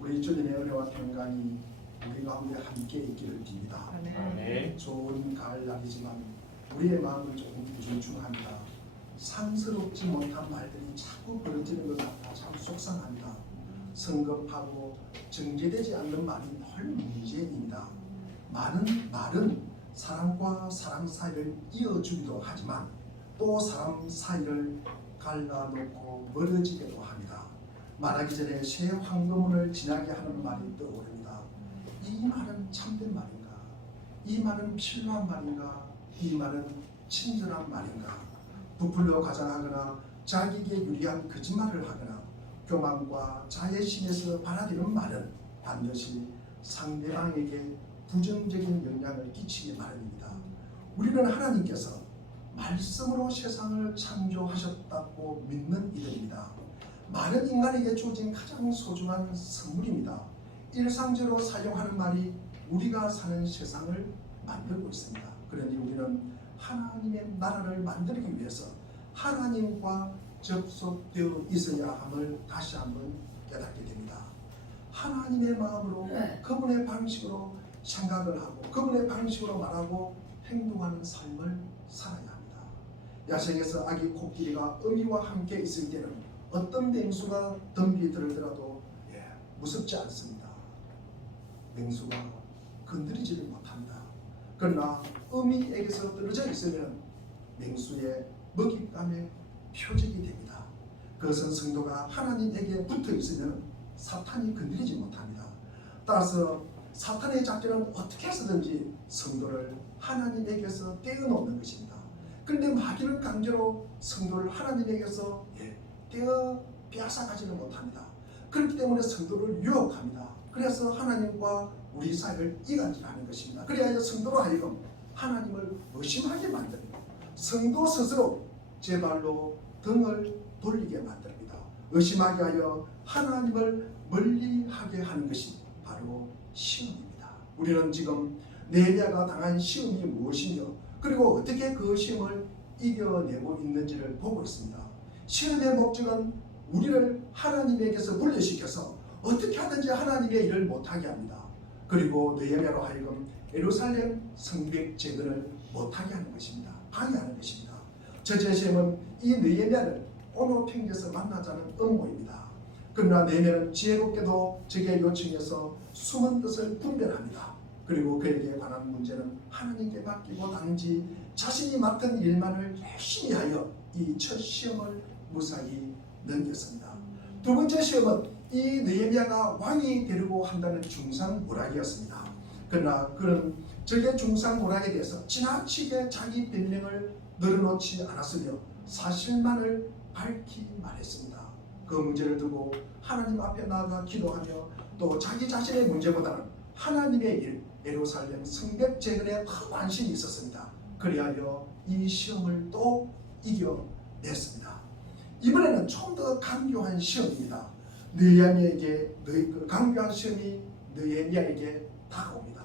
우리 주님의 은혜와 평강이 우리 가운데 함께 있기를 빕니다. 아멘. 좋은 가을날이지만 우리의 마음은 조금 부중충합니다. 상스럽지 못한 말들이 자꾸 벌어지는 것 같아 참 속상합니다. 성급하고 정제되지 않는 말이 늘 문제입니다. 많은 말은 사람과 사람 사이를 이어주기도 하지만 또 사람 사이를 갈라놓고 멀어지기도 합니다. 말하기 전에 새 황금문을 지나게 하는 말이 떠오릅니다. 이 말은 참된 말인가? 이 말은 필요한 말인가? 이 말은 친절한 말인가? 부풀려 과장하거나 자기에게 유리한 거짓말을 하거나 교만과 자애심에서 발아드는 말은 반드시 상대방에게 부정적인 영향을 끼치기 마련입니다. 우리는 하나님께서 말씀으로 세상을 창조하셨다고 믿는 이들입니다. 많은 인간에게 주어진 가장 소중한 선물입니다. 일상적으로 사용하는 말이 우리가 사는 세상을 만들고 있습니다. 그러니 우리는 하나님의 나라를 만들기 위해서 하나님과 접속되어 있어야 함을 다시 한번 깨닫게 됩니다. 하나님의 마음으로 그분의 방식으로 생각을 하고 그분의 방식으로 말하고 행동하는 삶을 살아야 합니다. 야생에서 아기 코끼리가 어미와 함께 있을 때는 어떤 맹수가 덤비 들더라도 무섭지 않습니다. 맹수가 건드리지를 못합니다. 그러나 어미에게서 떨어져 있으면 맹수의 먹잇감의 표적이 됩니다. 그것은 성도가 하나님에게 붙어 있으면 사탄이 건드리지 못합니다. 따라서 사탄의 작전은 어떻게 해서든지 성도를 하나님에게서 떼어놓는 것입니다. 그런데 마귀는 강제로 성도를 하나님에게서 떼어 빼앗아가지는 못합니다. 그렇기 때문에 성도를 유혹합니다. 그래서 하나님과 우리 사이를 이간질하는 것입니다. 그래야 성도로 하여금 하나님을 의심하게 만듭니다. 성도 스스로 제 발로 등을 돌리게 만듭니다. 의심하게 하여 하나님을 멀리하게 하는 것이 바로 시험입니다. 우리는 지금 느헤미야가 당한 시험이 무엇이며 그리고 어떻게 그 시험을 이겨내고 있는지를 보고 있습니다. 시험의 목적은 우리를 하나님에게서 분리시켜서 어떻게 하든지 하나님의 일을 못하게 합니다. 그리고 느헤미야로 하여금 예루살렘 성벽 재건을 못하게 하는 것입니다. 방해하는 것입니다. 첫째 시험은 이 느헤미야를 오노 평지에서 만나자는 음모입니다. 그러나 느헤미야는 지혜롭게도 적의 요청에서 숨은 뜻을 분별합니다. 그리고 그에게 관한 문제는 하나님께 맡기고 단지 자신이 맡은 일만을 열심히 하여 이 첫 시험을 무사히 넘겼습니다. 두 번째 시험은 이 느헤미야가 왕이 되려고 한다는 중상모략이었습니다. 그러나 그는 적의 중상모략에 대해서 지나치게 자기 변명을 늘어놓지 않았으며 사실만을 밝히 말했습니다. 그 문제를 두고 하나님 앞에 나아가 기도하며 또 자기 자신의 문제보다는 하나님의 일, 예루살렘 성벽 재건에 큰 관심이 있었습니다. 그리하여 이 시험을 또 이겨냈습니다. 이번에는 좀 더 강교한 시험입니다. 느헤미야에게 강교한 시험이 느헤미야에게 다가옵니다.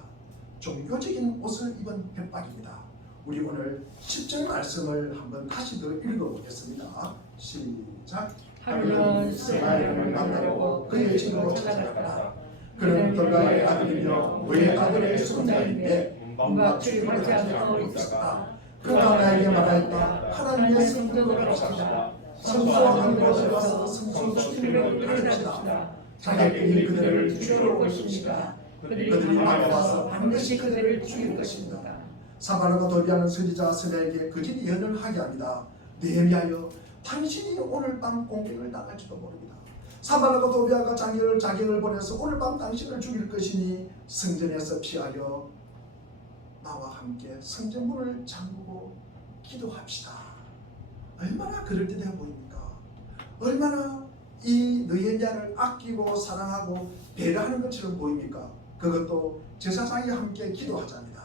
종교적인 옷을 입은 백박입니다. 우리 오늘 10절 말씀을 한번 다시 더 읽어보겠습니다. 시작. 하루는 스마일을 만나려고 그의 집으로 찾아갔다. 그는 돌가의 아들이며 왜 아들의 손자인데 뭔가 출입하지 않고 있었다. 그가 나에게 말하였다. 하나님의 성도를 갑시다. 성소와 한 곳에 가서 성소 주님을 가르치다. 자기들이 그들을 죽이러 올 것입니다. 그들이 막아와서 반드시 그들을 죽일 것입니다. 사바나가 도비하는 선지자 스바에게 거짓 예언을 하게 합니다. 느헤미야여, 당신이 오늘 밤 공격을 당할지도 모릅니다. 사바나가 도비아가 자기를 보내서 오늘 밤 당신을 죽일 것이니 성전에서 피하여 나와 함께 성전문을 잠그고 기도합시다. 얼마나 그럴듯해 보입니까? 얼마나 이 느헤미야를 아끼고 사랑하고 배려하는 것처럼 보입니까? 그것도 제사장이 함께 기도하자입니다.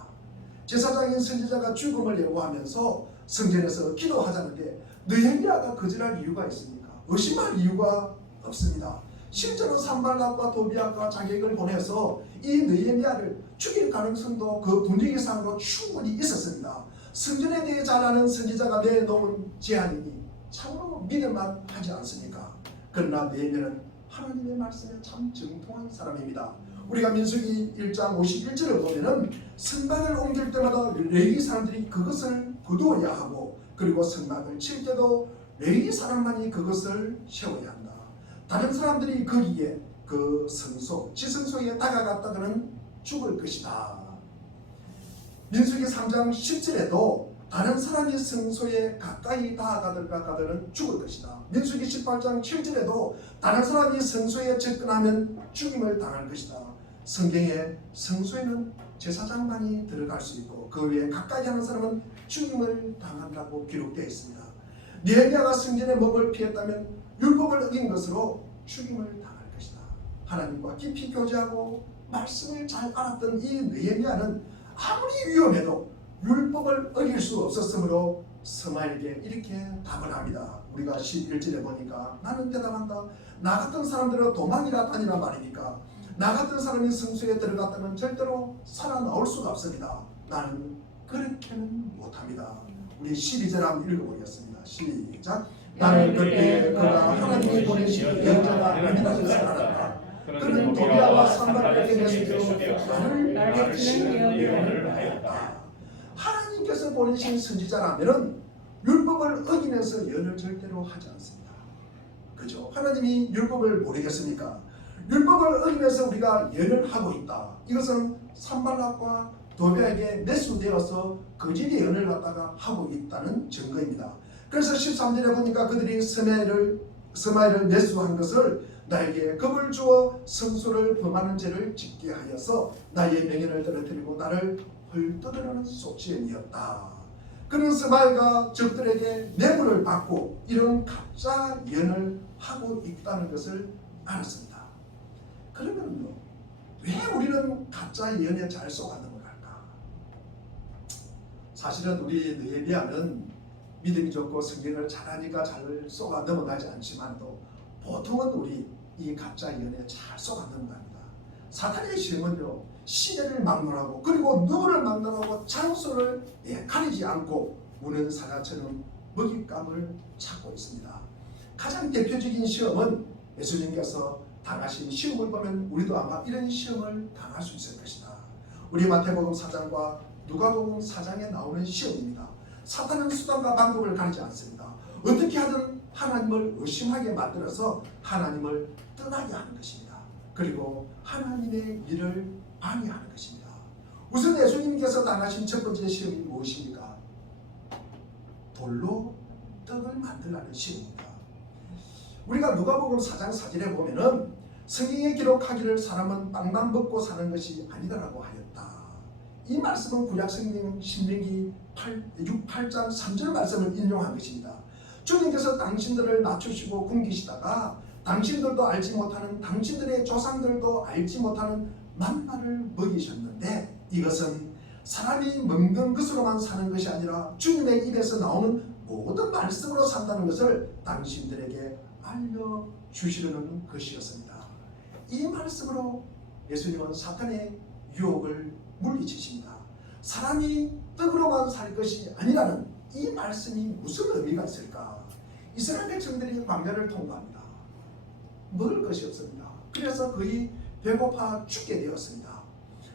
제사장인 선지자가 죽음을 예고하면서 성전에서 기도하자는데 느헤미야가 거절할 이유가 있습니까? 의심할 이유가 없습니다. 실제로 산발락과 도비아가 자객을 보내서 이 느헤미야를 죽일 가능성도 그 분위기상으로 충분히 있었습니다. 성전에 대해 잘 아는 선지자가 내놓은 제안이니 참으로 믿을만 하지 않습니까? 그러나 느헤미야는 하나님의 말씀에 참 정통한 사람입니다. 우리가 민수기 1장 51절을 보면은 성막을 옮길 때마다 레위 사람들이 그것을 거두어야 하고, 그리고 성막을 칠 때도 레위 사람만이 그것을 세워야 한다. 다른 사람들이 거기에 그 성소, 지성소에 다가갔다가는 죽을 것이다. 민수기 3장 10절에도 다른 사람이 성소에 가까이 다가가들은 죽을 것이다. 민수기 18장 7절에도 다른 사람이 성소에 접근하면 죽임을 당할 것이다. 성경에 성소에는 제사장만이 들어갈 수 있고 그 외에 가까이 하는 사람은 죽임을 당한다고 기록되어 있습니다. 느헤미야가 성전의 법을 피했다면 율법을 어긴 것으로 죽임을 당할 것이다. 하나님과 깊이 교제하고 말씀을 잘 알았던 이 느헤미야는 아무리 위험해도 율법을 어길 수 없었으므로 스마엘에게 이렇게 답을 합니다. 우리가 11절에 보니까 나는 대답한다. 나 같은 사람들은 도망이라 다니라 말이니까 나 같은 사람이 성소에 들어갔다면 절대로 살아나올 수가 없습니다. 나는 그렇게는 못합니다. 우리 12절 한번 읽어보겠습니다. 시작. 나는 그때 그가 하나님이 보내신 여자가 아니라는 것을 알았다. 그는 도비아와 산발에게 내세되어 나를 뵙는 예언을 하였다. 하나님께서 보내신 선지자라면은 율법을 어기면서 예언을 절대로 하지 않습니다. 그죠? 하나님이 율법을 모르겠습니까? 율법을 어기면서 우리가 예언을 하고 있다. 이것은 산발락과 도비아에게 매수되어서 거짓 예언을 갖다가 하고 있다는 증거입니다. 그래서 13절에 보니까 그들이 스마엘을 매수한 것을 나에게 겁을 주어 성소를 범하는 죄를 짓게 하여서 나의 명예를 떨어뜨리고 나를 헐뜯으려는 속죄인이었다. 그는 스마엘과 적들에게 뇌물을 받고 이런 가짜 예언을 하고 있다는 것을 알았습니다. 그러면 왜 우리는 가짜 예언에 잘 속아 넘어갈까? 사실은 우리 느헤미야는 믿음이 좋고 성경을 잘하니까 잘 속아 넘어가지 않지만도 보통은 우리 이 가짜 예언에 잘 속아 넘어갑니다. 사탄의 시험은요, 시대를 막론하고 그리고 누구를 막론하고 장소를 가리지 않고 우는 사자처럼 먹잇감을 찾고 있습니다. 가장 대표적인 시험은 예수님께서 당하신 시험을 보면 우리도 아마 이런 시험을 당할 수 있을 것이다. 우리 마태복음 4장과 누가복음 4장에 나오는 시험입니다. 사탄은 수단과 방법을 가리지 않습니다. 어떻게 하든 하나님을 의심하게 만들어서 하나님을 떠나게 하는 것입니다. 그리고 하나님의 일을 방해하는 것입니다. 우선 예수님께서 당하신 첫 번째 시험이 무엇입니까? 돌로 떡을 만들라는 시험입니다. 우리가 누가복음 4장 4절에 보면은 성경에 기록하기를 사람은 빵만 먹고 사는 것이 아니다라고 하였다. 이 말씀은 구약성경 신명기 8장 3절 말씀을 인용한 것입니다. 주님께서 당신들을 낮추시고 굶기시다가 당신들도 알지 못하는, 당신들의 조상들도 알지 못하는 만나를 먹이셨는데 이것은 사람이 먹는 것으로만 사는 것이 아니라 주님의 입에서 나오는 모든 말씀으로 산다는 것을 당신들에게 알려주시려는 것이었습니다. 이 말씀으로 예수님은 사탄의 유혹을 물리치십니다. 사람이 떡으로만 살 것이 아니라는 이 말씀이 무슨 의미가 있을까? 이스라엘 백성들이 광야를 통과합니다. 먹을 것이 없습니다. 그래서 거의 배고파 죽게 되었습니다.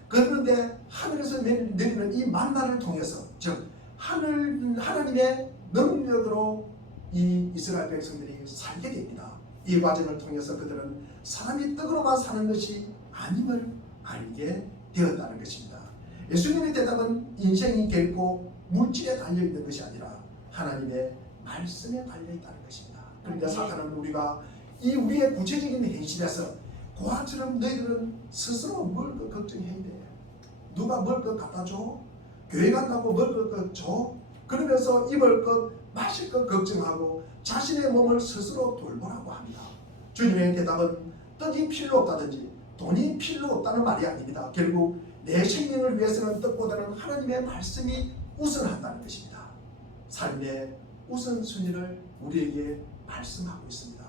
그런데 하늘에서 내리는 이 만나를 통해서, 즉 하나님의 능력으로 이 이스라엘 백성들이 살게 됩니다. 이 과정을 통해서 그들은 사람이 떡으로만 사는 것이 아님을 알게 되었다는 것입니다. 예수님의 대답은 인생이 결코 물질에 달려있는 것이 아니라 하나님의 말씀에 달려있다는 것입니다. 그러니까 사탄은 우리가 이 우리의 구체적인 현실에서 고아처럼 너희들은 스스로 먹을 것 걱정해야 돼. 누가 먹을 것 갖다 줘? 교회 간다고 먹을 것 줘? 그러면서 입을 것, 마실 것 걱정하고 자신의 몸을 스스로 돌보라고 합니다. 주님의 대답은 떡이 필요 없다든지 돈이 필요 없다는 말이 아닙니다. 결국 내 생명을 위해서는 떡보다는 하나님의 말씀이 우선한다는 것입니다. 삶의 우선순위를 우리에게 말씀하고 있습니다.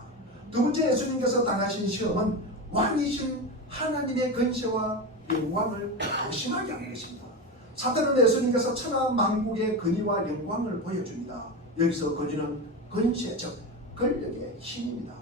두 번째, 예수님께서 당하신 시험은 왕이신 하나님의 권세와 영광을 의심하게 하는 것입니다. 사탄은 예수님께서 천하 만국의 권위와 영광을 보여줍니다. 여기서 권위는 권세, 즉 권력의 힘입니다.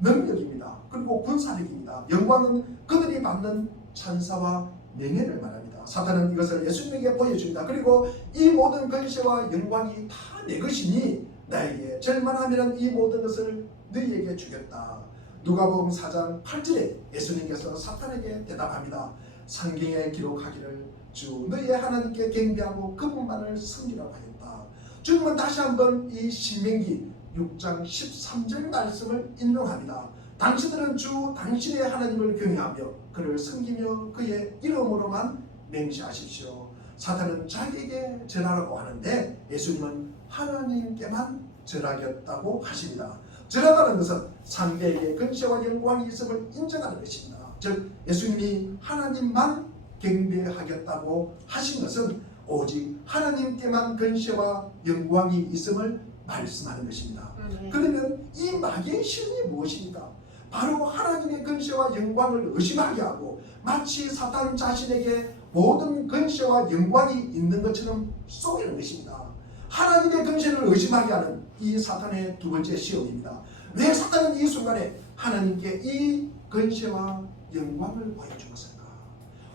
능력입니다. 그리고 군사력입니다. 영광은 그들이 받는 찬사와 명예를 말합니다. 사탄은 이것을 예수님에게 보여줍니다. 그리고 이 모든 권세와 영광이 다 내 것이니 나에게 절만하면 이 모든 것을 너희에게 주겠다. 누가복음 4장 8절에 예수님께서 사탄에게 대답합니다. 성경에 기록하기를 주 너희의 하나님께 경배하고 그분만을 섬기라고 하였다. 주님은 다시 한번 이 신명기 6장 13절 말씀을 인용합니다. 당신들은 주 당신의 하나님을 경외하며 그를 섬기며 그의 이름으로만 맹세하십시오. 사탄은 자기에게 절하라고 하는데 예수님은 하나님께만 절하겠다고 하십니다. 절하다는 것은 상대에게 권세와 영광이 있음을 인정하는 것입니다. 즉 예수님이 하나님만 경배하겠다고 하신 것은 오직 하나님께만 권세와 영광이 있음을 말씀하는 것입니다. 그러면 이 마귀의 실험이 무엇입니까? 바로 하나님의 권세와 영광을 의심하게 하고 마치 사탄 자신에게 모든 권세와 영광이 있는 것처럼 속이는 것입니다. 하나님의 권세를 의심하게 하는 이 사탄의 두 번째 시험입니다. 왜 사탄은 이 순간에 하나님께 이 권세와 영광을 보여주었을까?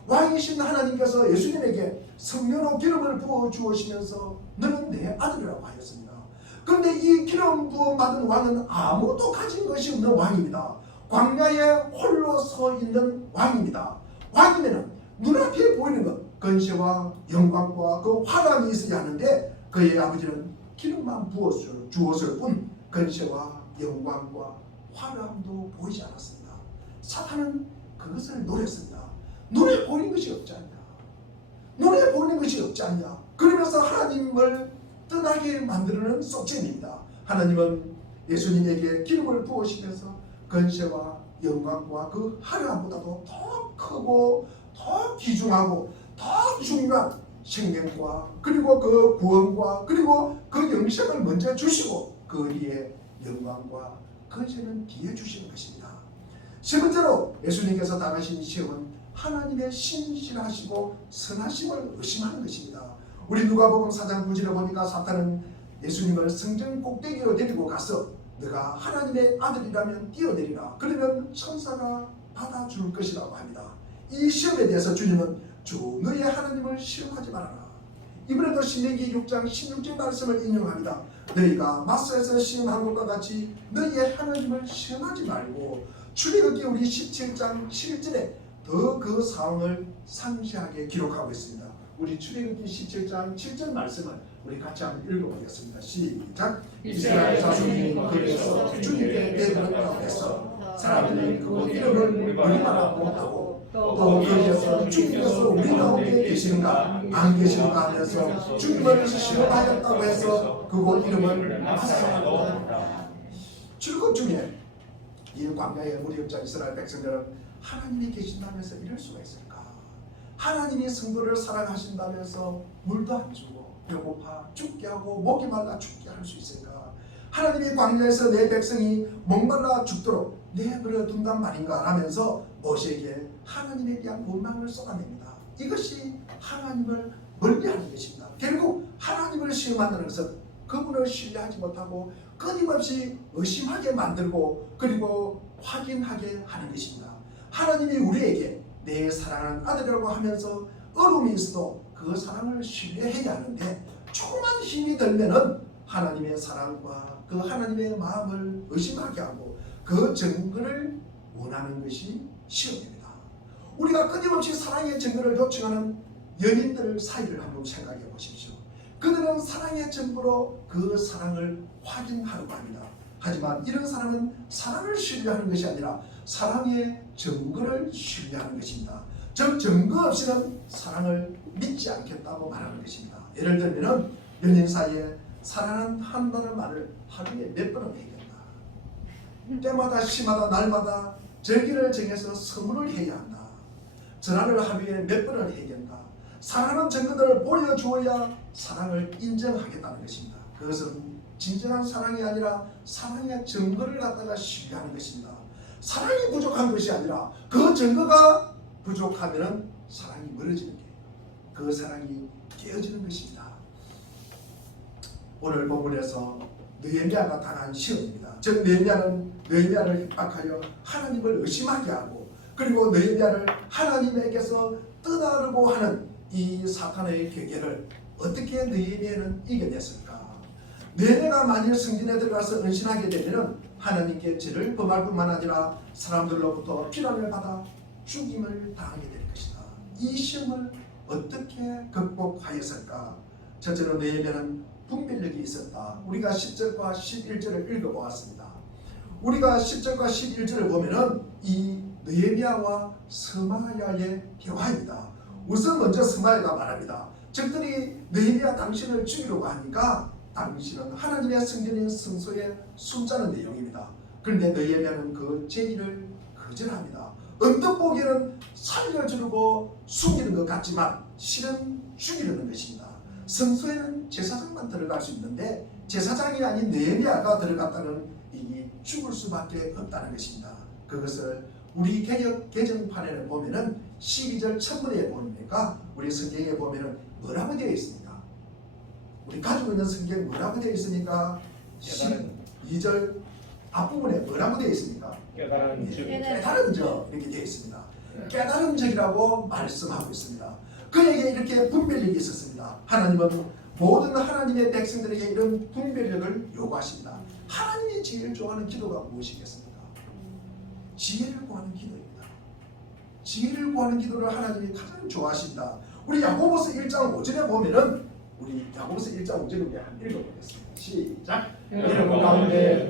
왕이신 하나님께서 예수님에게 성령으로 기름을 부어 주시면서 너는 내 아들이라고 하였습니다. 그런데 이 기름 부어 받은 왕은 아무도 가진 것이 없는 왕입니다. 광야에 홀로 서 있는 왕입니다. 왕이면 눈앞에 보이는 것, 권세와 영광과 그 화람이 있어야 하는데 그의 아버지는 기름만 부어 주었을 뿐 권세와 영광과 화람도 보이지 않았습니다. 사탄은 그것을 노렸습니다. 눈에 보이는 것이 없지 않냐? 눈에 보이는 것이 없지 않냐? 그러면서 하나님을 떠나게 만드는 속셈입니다. 하나님은 예수님에게 기름을 부으시면서 권세와 영광과 그 하나님보다도 더 크고 더 귀중하고 더 중요한 생명과 그리고 그 구원과 그리고 그 영생을 먼저 주시고 그 뒤에 영광과 권세는 뒤에 주시는 것입니다. 세 번째로 예수님께서 당하신 시험은 하나님의 신실하시고 선하심을 의심하는 것입니다. 우리 누가복음 4장 9절에 보니까 사탄은 예수님을 성전 꼭대기로 데리고 가서 너가 하나님의 아들이라면 뛰어내리라. 그러면 천사가 받아줄 것이라고 합니다. 이 시험에 대해서 주님은 주 너의 하나님을 시험하지 말아라. 이번에도 신명기 6장 16절 말씀을 인용합니다. 너희가 마사에서 시험한 것과 같이 너희의 하나님을 시험하지 말고 출애굽기 우리 17장 7절에 더 그 상황을 상세하게 기록하고 있습니다. 우리 출애굽기 17장 7절 말씀을 우리 같이 한번 읽어보겠습니다. 시작. 이스라엘 자손이 거기에서 주님께 내리는 가운데서 사람들이 그곳 이름을 우리나라고 하고 또 거기에서 주님께서 우리 가운데 계시는가 안 계시는가 하면서 주님을 시험하였다고 해서 그곳 이름을 마사라고 한다. 출애굽 중에 이 광야의 무리업자 이스라엘 백성들은 하나님이 계신다면서 이럴 수가 있을까? 하나님이 성도를 사랑하신다면서 물도 안 주고 배고파 죽게 하고 목이 말라 죽게 할 수 있을까? 하나님이 광야에서 내 백성이 목말라 죽도록 내버려 둔단 말인가 하면서 모세에게 하나님에 대한 원망을 쏟아냅니다. 이것이 하나님을 멀리하는 것입니다. 결국 하나님을 시험한다는 것은 그분을 신뢰하지 못하고 끊임없이 의심하게 만들고 그리고 확인하게 하는 것입니다. 하나님이 우리에게 내 사랑하는 아들이라고 하면서 어려움이 있어도 그 사랑을 신뢰해야 하는데 조금만 힘이 들면은 하나님의 사랑과 그 하나님의 마음을 의심하게 하고 그 증거를 원하는 것이 시험입니다. 우리가 끊임없이 사랑의 증거를 요청하는 연인들 사이를 한번 생각해 보십시오. 그들은 사랑의 증거로 그 사랑을 확인하려고 합니다. 하지만 이런 사람은 사랑을 신뢰하는 것이 아니라 사랑의 증거를 신뢰하는 것입니다. 즉 증거 없이는 사랑을 믿지 않겠다고 말하는 것입니다. 예를 들면 연인 사이에 사랑한다는 말을 하루에 몇 번은 얘기한다. 때마다 시마다 날마다 절기를 정해서 선물을 해야 한다. 전화를 하루에 몇 번을 얘기한다. 사랑하는 증거들을 보여주어야 사랑을 인정하겠다는 것입니다. 그것은 진정한 사랑이 아니라 사랑의 증거를 갖다가 신뢰하는 것입니다. 사랑이 부족한 것이 아니라 그 증거가 부족하면 사랑이 멀어지는 게 그 사랑이 깨어지는 것입니다. 오늘 본문에서 느헤미야가 당한 시험입니다. 즉 느헤미야는 느헤미야를 협박하여 하나님을 의심하게 하고 그리고 느헤미야를 하나님에게서 떠나려고 하는 이 사탄의 계계를 어떻게 느헤미야는 이겨냈을까? 느헤미야가 만일 성전에 들어가서 은신하게 되면 하나님께 죄를 범할 뿐만 아니라 사람들로부터 비난을 받아 죽임을 당하게 될 것이다. 이 시험을 어떻게 극복하였을까? 첫째로 느헤미야는 분별력이 있었다. 우리가 10절과 11절을 읽어보았습니다. 우리가 10절과 11절을 보면은 이 느헤미야와 스마야의 대화입니다. 우선 먼저 스마야가 말합니다. 적들이 느헤미야 당신을 죽이려고 하니까 당신은 하나님의 성전인 성소에 숨자는 내용입니다. 그런데 느헤미야는 그 제의를 거절합니다. 언뜻 보기에는 살려주려고 숨기는 것 같지만 실은 죽이려는 것입니다. 성소에는 제사장만 들어갈 수 있는데 제사장이 아닌 느헤미야가 들어갔다는 이 죽을 수밖에 없다는 것입니다. 그것을 우리 개정판에는 보면은 12절 첫문에 보니까 우리 성경에 보면은 뭐라고 되어 있습니까? 우리 가지고 있는 성경 뭐라고 되어 있습니까? 12절 앞부분에 뭐라고 되어 있습니까? 깨달은 즉 깨달은 적 이렇게 되어 있습니다. 깨달은 적이라고 말씀하고 있습니다. 그에게 이렇게 분별력이 있었습니다. 하나님은 모든 하나님의 백성들에게 이런 분별력을 요구하십니다. 하나님이 제일 좋아하는 기도가 무엇이겠습니까? 지혜를 구하는 기도입니다. 지혜를 구하는 기도를 하나님이 가장 좋아하십니다. 우리 야고보서 1장 5절에 보면은 우리 야고보서 1장 5절을 우리 한번 읽어보겠습니다. 시작. 여러분 가운데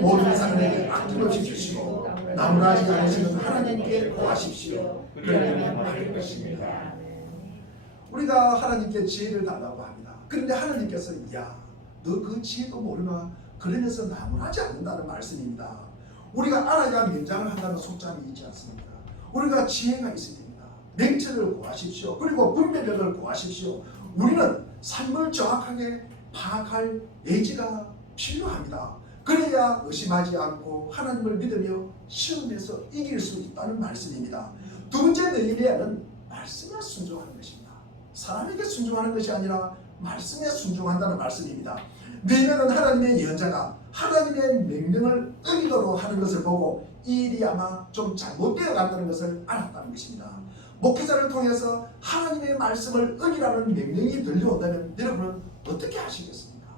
모든 사람에게 아낌없이 주시고 나무라지 않으시는 하나님께 구하십시오. 그러면 받을 것입니다. 우리가 하나님께 지혜를 달라고 합니다. 그런데 하나님께서 야, 너 그 지혜도 모르나? 그러면서 나무라지 않는다는 말씀입니다. 우리가 알아야 면장을 한다는 속담이 있지 않습니까? 우리가 지혜가 있어야 됩니다. 맹철을 구하십시오. 그리고 분별력을 구하십시오. 우리는 삶을 정확하게 파악할 예지가 필요합니다. 그래야 의심하지 않고 하나님을 믿으며 시험에서 이길 수 있다는 말씀입니다. 두 번째 느헤미야는 말씀에 순종하는 것입니다. 사람에게 순종하는 것이 아니라 말씀에 순종한다는 말씀입니다. 느헤미야는 하나님의 예언자가 하나님의 명령을 어기도록 하는 것을 보고 이 일이 아마 좀 잘못되어 간다는 것을 알았다는 것입니다. 목회자를 통해서 하나님의 말씀을 어기라는 명령이 들려온다면 여러분은 어떻게 하시겠습니까?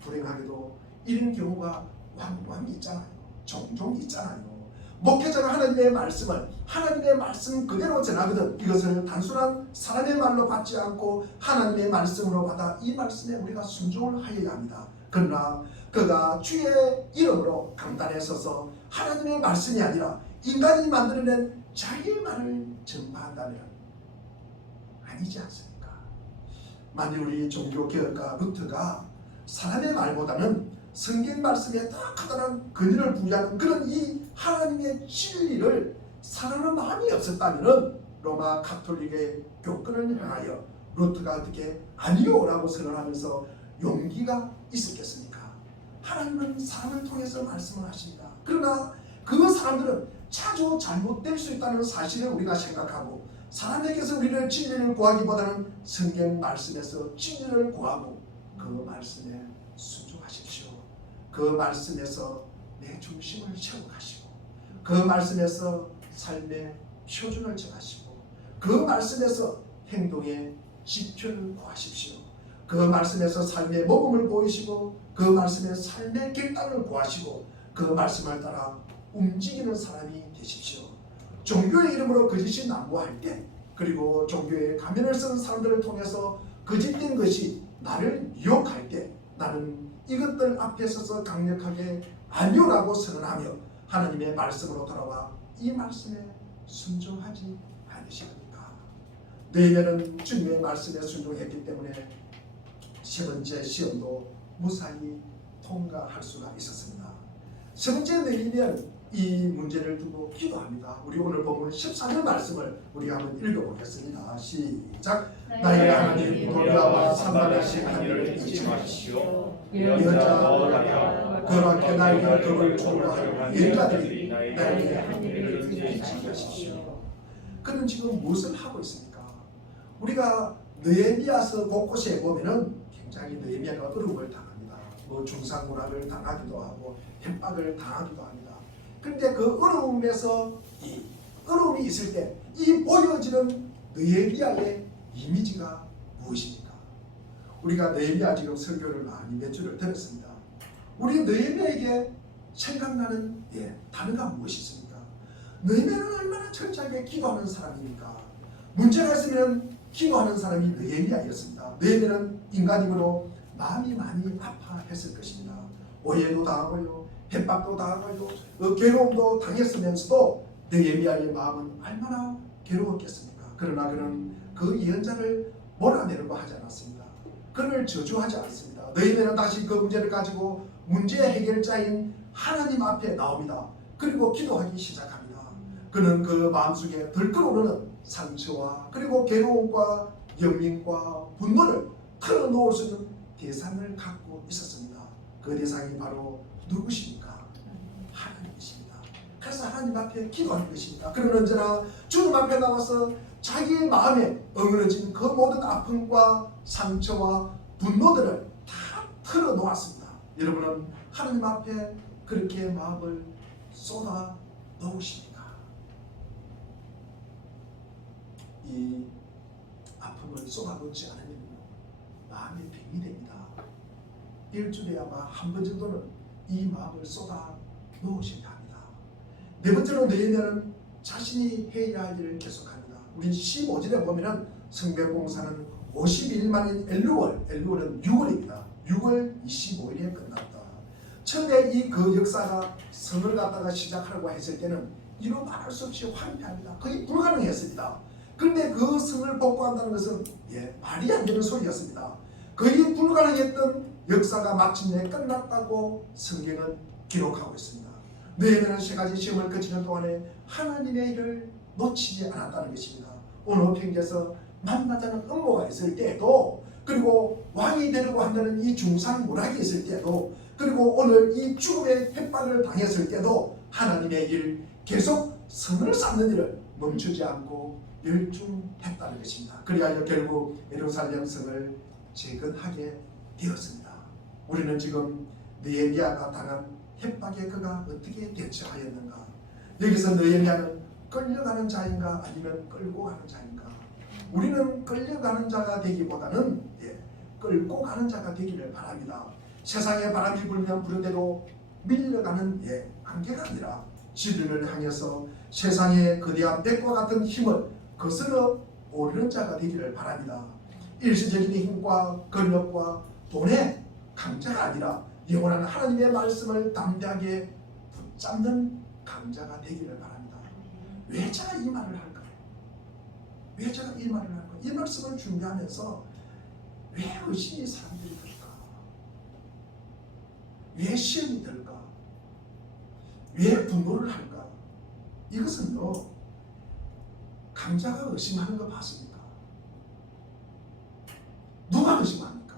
불행하게도 이런 경우가 왕왕 있잖아요. 종종 있잖아요. 목회자가 하나님의 말씀을 하나님의 말씀 그대로 전하거든 이것을 단순한 사람의 말로 받지 않고 하나님의 말씀으로 받아 이 말씀에 우리가 순종을 하여야 합니다. 그러나 그가 주의 이름으로 강단에 서서 하나님의 말씀이 아니라 인간이 만들어낸 자기의 말을 전파한다면 아니지 않습니까? 만일 우리 종교개혁가 루트가 사람의 말보다는 성경 말씀에 딱 커다란 근위를 부여하는 그런 이 하나님의 진리를 사랑하는 마음이 없었다면 로마 가톨릭의 교권을 향하여 루트가 어떻게 아니요라고 선언하면서 용기가 있었겠습니까? 하나님은 사람을 통해서 말씀을 하십니다. 그러나 그 사람들은 자주 잘못될 수 있다는 사실을 우리가 생각하고 사람에게서 우리를 진리를 구하기보다는 성경 말씀에서 진리를 구하고 그 말씀에 순종하십시오. 그 말씀에서 내 중심을 세워가시고 그 말씀에서 삶의 표준을 정하시고 그 말씀에서 행동의 지표를 구하십시오. 그 말씀에서 삶의 모범을 보이시고 그 말씀의 삶의 결단을 구하시고 그 말씀을 따라 움직이는 사람이 되십시오. 종교의 이름으로 거짓이 난무할 때 그리고 종교의 가면을 쓰는 사람들을 통해서 거짓된 것이 나를 유혹할 때 나는 이것들 앞에 서서 강력하게 아니오라고 선언하며 하나님의 말씀으로 돌아와 이 말씀에 순종하지 않으십니까? 느헤미야는 주님의 말씀에 순종했기 때문에 세 번째 시험도 무사히 통과할 수가 있었습니다. 세 번째 느헤미야는 이 문제를 두고 기도합니다. 우리 오늘 본문 14절 말씀을 우리가 한번 읽어보겠습니다. 시작. 나의 하나님 도리아와 산발라시 하늘을 잊지 마시오. 예언자 너라며 그렇게 나에게 덕을 추구하려 한 예언자들이 나에게 한 일을 잊지 마십시오. 그는 지금 무엇을 하고 있습니까? 우리가 느헤미야서 곳곳에 보면은 굉장히 느헤미야가 어려움을 당합니다. 뭐 중상문화를 당하기도 하고 협박을 당하기도 합니다. 그런데 그 어려움에서 이 어려움이 있을 때 이 보여지는 느헤미야의 이미지가 무엇입니까? 우리가 느헤미야 지금 설교를 많이 몇 주를 들었습니다. 우리 느헤미야에게 생각나는 단어가 무엇이 있습니까? 느헤미야는 얼마나 철저하게 기도하는 사람입니까? 문제가 있으면 기도하는 사람이 느헤미야였습니다. 느헤미야는 인간이므로 마음이 많이 아파했을 것입니다. 오해도 당하고요, 협박도 당하고요, 괴로움도 당했으면서도 느헤미야의 마음은 얼마나 괴로웠겠습니까? 그러나 그는 그 예언자를 몰아내려고 하지 않았습니다. 그를 저주하지 않습니다. 느헤미야는 다시 그 문제를 가지고 문제 해결자인 하나님 앞에 나옵니다. 그리고 기도하기 시작합니다. 그는 그 마음속에 덜끓어오르는 상처와 그리고 괴로움과 연민과 분노를 털어놓을 수 있는 대상을 갖고 있었습니다. 그 대상이 바로 누구십니까? 하나님이십니다. 그래서 하나님 앞에 기도하는 것입니다. 그는 언제나 주님 앞에 나와서 자기의 마음에 엉그러진 그 모든 아픔과 상처와 분노들을 다 털어놓았습니다. 여러분은 하나님 앞에 그렇게 마음을 쏟아 놓으십니까? 이 아픔을 쏟아놓지 않으면 마음이 병이 됩니다. 일주일에 아마 한 번 정도는 이 마음을 쏟아 놓으셔야 합니다. 네 번째로 느헤미야는 자신이 해야 할 일을 계속합니다. 우리 15절에 보면은 성벽공사는 50일 만인 엘루월은 6월입니다. 6월 25일에 끝났다. 처음에 이 그 역사가 성을 갖다가 시작하려고 했을 때는 이루 말할 수 없이 황폐합니다. 거의 불가능했습니다. 그런데 그 성을 복구한다는 것은 말이 안 되는 소리였습니다. 거의 불가능했던 역사가 마침내 끝났다고 성경은 기록하고 있습니다. 느헤미야는 세 가지 시험을 거치는 동안에 하나님의 일을 놓치지 않았다는 것입니다. 오늘 평지에서 만나자는 음모가 있을 때에도, 그리고 왕이 되려고 한다는 이 중상문학이 있을 때도, 그리고 오늘 이 죽음의 협박을 당했을 때도 하나님의 일, 계속 성을 쌓는 일을 멈추지 않고 열중했다는 것입니다. 그리하여 결국 예루살렘 성을 재건하게 되었습니다. 우리는 지금 느헤미야가 당한 협박에 그가 어떻게 대처하였는가? 여기서 느헤미야는 끌려가는 자인가 아니면 끌고 가는 자인가? 우리는 끌려가는 자가 되기보다는 끌고 가는 자가 되기를 바랍니다. 세상에 바람이 불면 부는 대로 밀려가는 관계가 아니라 진리를 향해서 세상의 거대한 백과 같은 힘을 거스러 오르는 자가 되기를 바랍니다. 일시적인 힘과 권력과 돈의 강자가 아니라 영원한 하나님의 말씀을 담대하게 붙잡는 강자가 되기를 바랍니다. 왜 제가 이 말을 할까요? 왜 제가 이 말을 할까요? 이 말씀을 준비하면서 왜 의심이 사람들이 들까? 왜 시험이 들까? 왜 분노를 할까? 이것은요, 강자가 의심하는 거 봤습니까? 누가 의심합니까?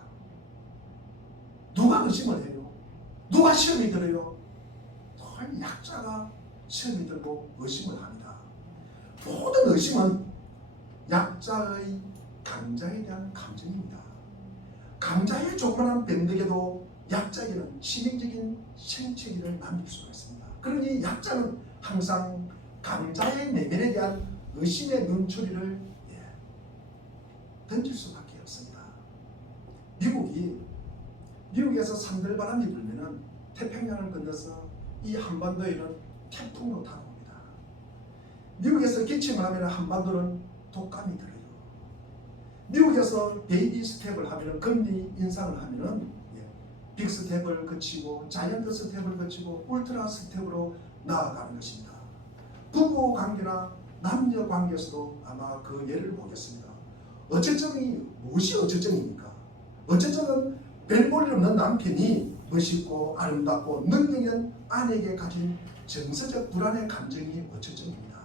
누가 의심을 해요? 누가 시험이 들어요? 또한 약자가 시험이 들고 의심을 합니다. 모든 의심은 약자의 강자에 대한 감정입니다. 강자의 조그만한 변덕에도 약자에게는 치명적인 생체기를 남길 수가 있습니다. 그러니 약자는 항상 강자의 내면에 대한 의심의 눈초리를 던질 수밖에 없습니다. 미국에서 산들바람이 불면은 태평양을 건너서 이 한반도에는 태풍으로 다가옵니다. 미국에서 기침을 하면 한반도는 독감이 들어요. 미국에서 베이비 스텝을 하면은 금리 인상을 하면은 빅 스텝을 거치고 자이언트 스텝을 거치고 울트라 스텝으로 나아가는 것입니다. 부부 관계나 남녀 관계에서도 아마 그 예를 보겠습니다. 어쨌정이 무엇이 어쨌정입니까? 어쨌정은 별볼일 없는 남편이 멋있고 아름답고 능력 있는 아내에게 가진 정서적 불안의 감정이 어쨌정입니다.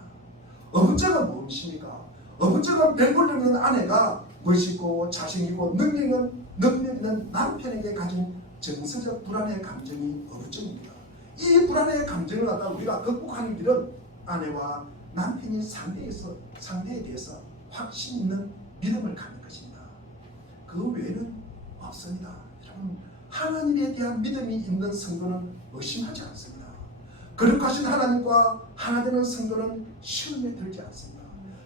어부정은 무엇입니까? 어부정은 별볼일 없는 아내가 멋있고 자신있고 능력 있는 남편에게 가진 정서적 불안의 감정이 어부정입니다. 이 불안의 감정을 갖다 우리가 극복하는 길은 아내와 남편이 상대에 대해서 확신 있는 믿음을 갖는 것입니다. 그 외에는 없습니다. 여러분, 하나님에 대한 믿음이 있는 성도는 의심하지 않습니다. 거룩하신 하나님과 하나 되는 성도는 시험에 들지 않습니다.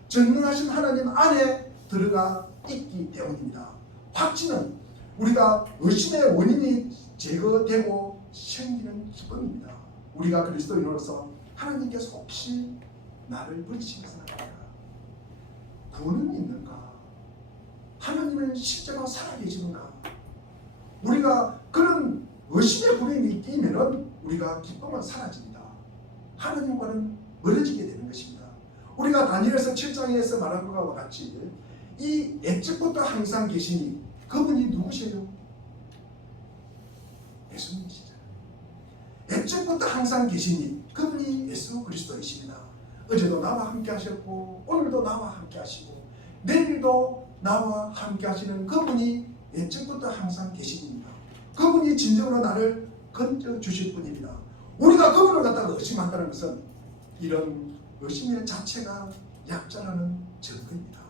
전능하신 하나님 안에 들어가 있기 때문입니다. 확신은 우리가 의심의 원인이 제거되고 생기는 기쁨입니다. 우리가 그리스도인으로서 하나님께서 혹시 나를 버리시면서 나갈까? 구원은 있는가? 하나님은 실제로 살아계시는가? 우리가 그런 의심의 부름이 끼면은 우리가 기쁨은 사라집니다. 하나님과는 멀어지게 되는 것입니다. 우리가 다니엘서 7장에서 말한 것과 같이 이 애적부터 항상 계시니 그분이 누구세요? 예수님이시잖아요. 애적부터 항상 계시니 그분이 예수 그리스도이십니다. 어제도 나와 함께 하셨고 오늘도 나와 함께 하시고 내일도 나와 함께 하시는 그분이 애적부터 항상 계십니다. 그분이 진정으로 나를 건져 주실 분입니다. 우리가 그분을 갖다가 의심한다는 것은 이런 의심의 자체가 약자라는 증거입니다.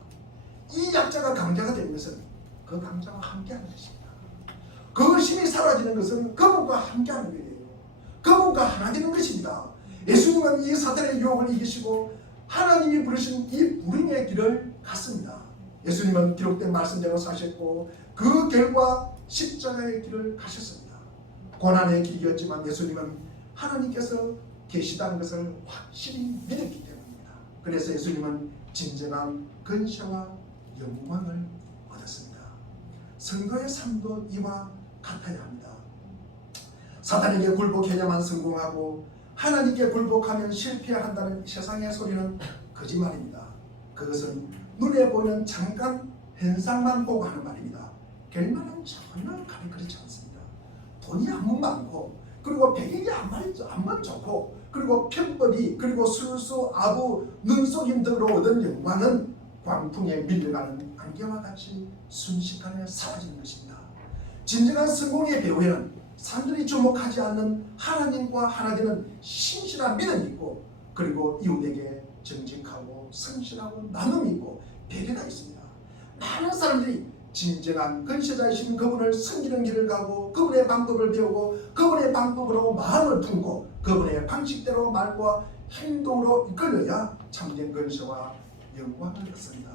이 약자가 강자가 되는 것은 그 강자와 함께하는 것입니다. 그 의심이 사라지는 것은 그분과 함께하는 거예요. 그분과 하나 되는 것입니다. 예수님은 이 사탄의 유혹을 이기시고 하나님이 부르신 이 부름의 길을 갔습니다. 예수님은 기록된 말씀대로 사셨고 그 결과 십자가의 길을 가셨습니다. 고난의 길이었지만 예수님은 하나님께서 계시다는 것을 확실히 믿었기 때문입니다. 그래서 예수님은 진정한 근세와 영광을 얻었습니다. 성도의 삶도 이와 같아야 합니다. 사탄에게 굴복해야만 성공하고 하나님께 굴복하면 실패한다는 세상의 소리는 거짓말입니다. 그것은 눈에 보이는 잠깐 현상만 보고 하는 말입니다. 결말은 전혀 그렇지 않습니다. 돈이 아무 많고 그리고 배경이 암만 좋고 그리고 편법이 그리고 술수 아부 눈속임 등으로 얻은 영광은 광풍에 밀려가는 안개와 같이 순식간에 사라지는 것입니다. 진정한 성공의 배후에는 사람들이 주목하지 않는 하나님과 하나 되는 신실한 믿음이 있고 그리고 이웃에게 정직하고 성실하고 나눔이 있고 배려가 있습니다. 많은 사람들이 진정한 근세자이신 그분을 섬기는 길을 가고 그분의 방법을 배우고 그분의 방법으로 마음을 품고 그분의 방식대로 말과 행동으로 이끌려야 참된 근세와 영광을 얻습니다.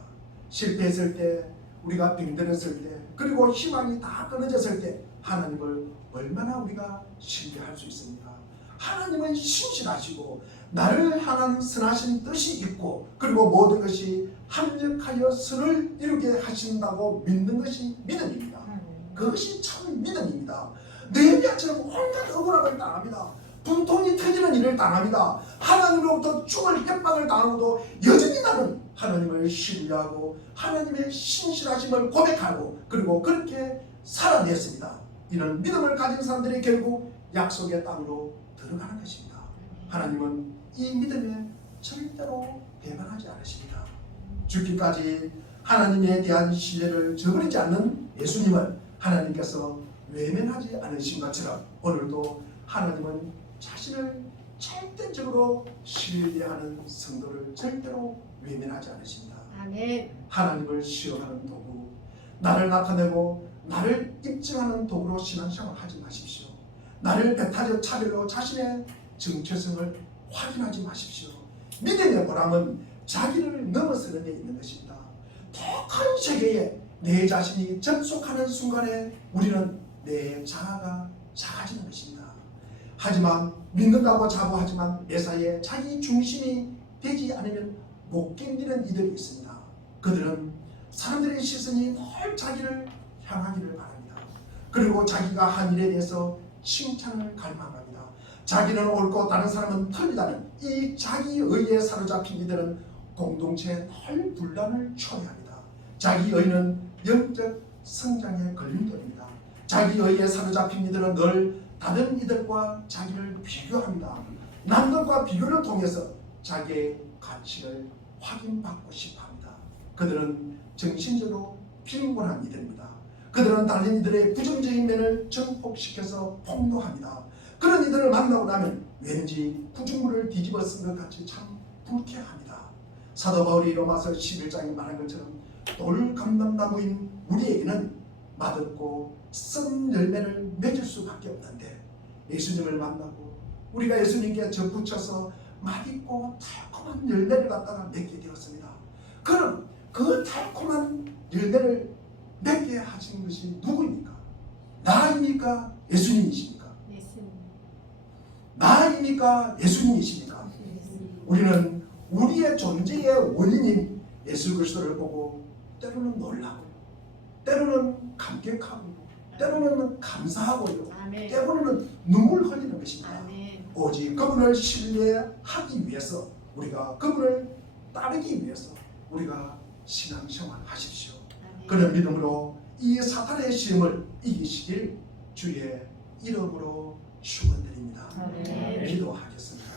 실패했을 때 우리가 병들었을 때 그리고 희망이 다 끊어졌을 때 하나님을 얼마나 우리가 신뢰할 수 있습니까? 하나님은 신실하시고 나를 향한 선하신 뜻이 있고 그리고 모든 것이 합력하여 선을 이루게 하신다고 믿는 것이 믿음입니다. 그것이 참 믿음입니다. 느헤미야처럼 온갖 억울함을 당합니다. 분통이 터지는 일을 당합니다. 하나님으로부터 죽을 협박을 당하고도 여전히 나는 하나님을 신뢰하고 하나님의 신실하심을 고백하고 그리고 그렇게 살아냈습니다. 이런 믿음을 가진 사람들이 결국 약속의 땅으로 들어가는 것입니다. 하나님은 이 믿음에 절대로 배반하지 않으십니다. 죽기까지 하나님에 대한 신뢰를 저버리지 않는 예수님을 하나님께서 외면하지 않으신 것처럼 오늘도 하나님은 자신을 절대적으로 신뢰하는 성도를 절대로 외면하지 않으십니다. 아멘. 하나님을 시험하는 도구, 나를 나타내고 나를 입증하는 도구로 신앙생활 하지 마십시오. 나를 배타적 차별로 자신의 정체성을 확인하지 마십시오. 믿음의 보람은 자기를 넘어서는 데 있는 것입니다. 더 큰 세계에 내 자신이 접속하는 순간에 우리는 내 자아가 작아지는 것입니다. 하지만 믿는다고 자부하지만 매사에 자기 중심이 되지 않으면 못 견디는 이들이 있습니다. 그들은 사람들의 시선이 늘 자기를 향하기를 바랍니다. 그리고 자기가 한 일에 대해서 칭찬을 갈망합니다. 자기는 옳고 다른 사람은 틀리다는 이 자기의에 사로잡힌 이들은 공동체에 늘 분란을 초래합니다. 자기의는 영적 성장의 걸림돌입니다. 자기의에 사로잡힌 이들은 늘 다른 이들과 자기를 비교합니다. 남들과 비교를 통해서 자기의 가치를 확인받고 싶어합니다. 그들은 정신적으로 빈곤한 이들입니다. 그들은 다른 이들의 부정적인 면을 증폭시켜서 폭로합니다. 그런 이들을 만나고 나면 왠지 구중물을 뒤집어 쓴 것 같이 참 불쾌합니다. 사도 바울이 로마서 11장에 말한 것처럼 돌 감람나무인 우리에게는 맛없고 쓴 열매를 맺을 수밖에 없는데 예수님을 만나고 우리가 예수님께 접붙여서 맛있고 달콤한 열매를 갖다가 맺게 되었습니다. 그럼 그 달콤한 열매를 맺게 하신 것이 누구입니까? 나입니까? 예수님이십니까? 나입니까? 예수님이십니까? 우리는 우리의 존재의 원인인 예수 그리스도를 보고 때로는 놀라고요, 때로는 감격하고요, 때로는 감사하고요, 때로는 눈물 흘리는 것입니다. 오직 그분을 신뢰하기 위해서, 우리가 그분을 따르기 위해서 우리가 신앙생활 하십시오. 그런 믿음으로 이 사탄의 시험을 이기시길 주의 이름으로 축원드립니다. 기도하겠습니다.